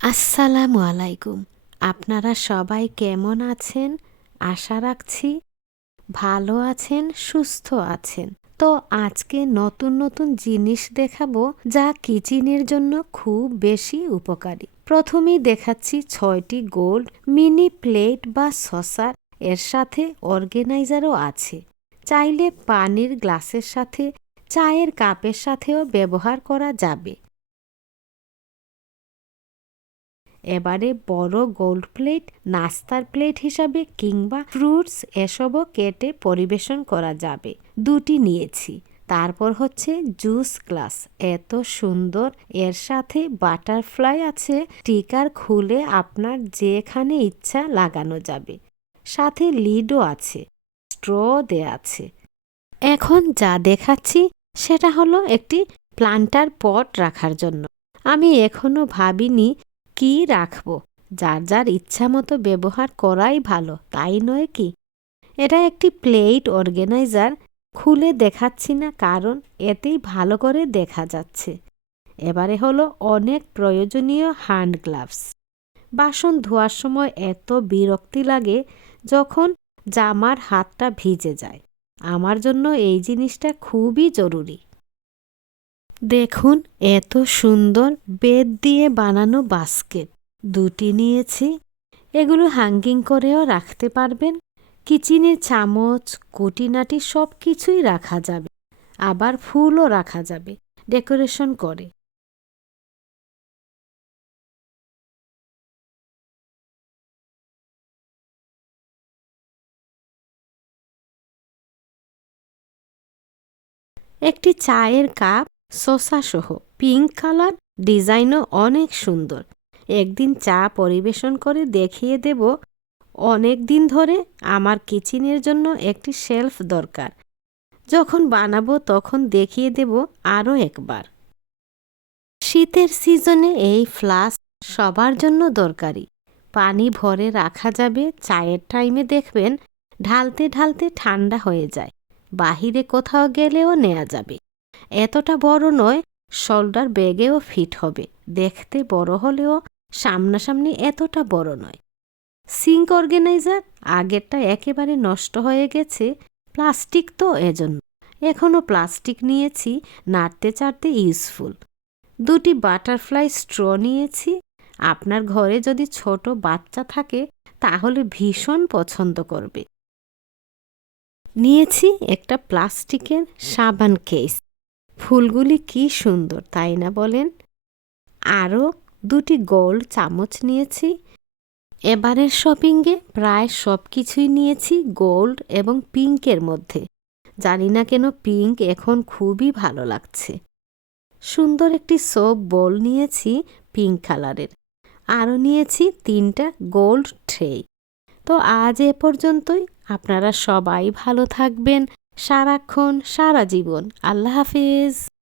আসসালামু আলাইকুম। আপনারা সবাই কেমন আছেন? আশা রাখছি ভালো আছেন, সুস্থ আছেন। তো আজকে নতুন নতুন জিনিস দেখাবো যা কিচেনের জন্য খুব বেশি উপকারী। প্রথমেই দেখাচ্ছি ছয়টি গোল্ড মিনি প্লেট বা সসার। এর সাথে অর্গানাইজারও আছে। চাইলে পানির গ্লাসের সাথে, চায়ের কাপের সাথেও ব্যবহার করা যাবে। এবারে বড় গোল্ড প্লেট নাস্তার প্লেট হিসাবে কিংবা ফ্রুটস এসবও কেটে পরিবেশন করা যাবে। দুটি নিয়েছি। তারপর হচ্ছে জুস গ্লাস এত সুন্দর। এর সাথে বাটারফ্লাই আছে। টিকার খুলে আপনার যেখানে ইচ্ছা লাগানো যাবে। সাথে লিডও আছে। স্ট্র দেয়া আছে। এখন যা দেখাচ্ছি, সেটা হলো একটি প্লান্টার পট রাখার জন্য। আমি এখনও ভাবিনি কি রাখব? যার যার ইচ্ছা মতো ব্যবহার করাই ভালো, তাই নয় কি? এটা একটি প্লেট অর্গানাইজার খুলে দেখাচ্ছি না, কারণ এতেই ভালো করে দেখা যাচ্ছে। এবারে হলো অনেক প্রয়োজনীয় হ্যান্ড গ্লাভস। বাসন ধোয়ার সময় এত বিরক্তি লাগে যখন জামার হাতটা ভিজে যায়। আমার জন্য এই জিনিসটা খুবই জরুরি। দেখুন এত সুন্দর বেদ দিয়ে বানানো বাস্কেট। দুটি নিয়েছি। এগুলো হ্যাঙ্গিং করেও রাখতে পারবেন। কিচেনের চামচ কুটিনাটি সব কিছুই রাখা যাবে। আবার ফুলও রাখা যাবে। ডেকোরেশন করে। একটি চায়ের কাপ শসাসহ পিঙ্ক কালার ডিজাইনও অনেক সুন্দর। একদিন চা পরিবেশন করে দেখিয়ে দেব, অনেক দিন ধরে আমার কিচেনের জন্য একটি শেলফ দরকার। যখন বানাবো তখন দেখিয়ে দেব আরও একবার। শীতের সিজনে এই ফ্লাস্ক সবার জন্য দরকারি। পানি ভরে রাখা যাবে, চায়ের টাইমে দেখবেন ঢালতে ঢালতে ঠান্ডা হয়ে যায়। বাহিরে কোথাও গেলেও নেওয়া যাবে। এতটা বড় নয়, শোল্ডার ব্যাগেও ফিট হবে। দেখতে বড় হলেও সামনাসামনি এতটা বড় নয়। সিঙ্ক অর্গানাইজার আগেরটা একেবারে নষ্ট হয়ে গেছে, প্লাস্টিক তো এজন্য। এখনও প্লাস্টিক নিয়েছি, নাড়তে চাড়তে ইউজফুল। দুটি বাটারফ্লাই স্ট্র নিয়েছি। আপনার ঘরে যদি ছোট বাচ্চা থাকে, তাহলে ভীষণ পছন্দ করবে। নিয়েছি একটা প্লাস্টিকের সাবান কেস। ফুলগুলি কি সুন্দর, তাই না বলেন? আরও দুটি গোল্ড চামচ নিয়েছি। এবারের শপিংয়ে প্রায় সব কিছুই নিয়েছি গোল্ড এবং পিঙ্কের মধ্যে। জানি না কেন পিঙ্ক এখন খুবই ভালো লাগছে। সুন্দর একটি সোপ বোল নিয়েছি পিঙ্ক কালারের। আরও নিয়েছি তিনটা গোল্ড ট্রে। তো আজ এ পর্যন্তই। আপনারা সবাই ভালো থাকবেন। সারাক্ষণ সারা জীবন। আল্লাহ হাফিজ।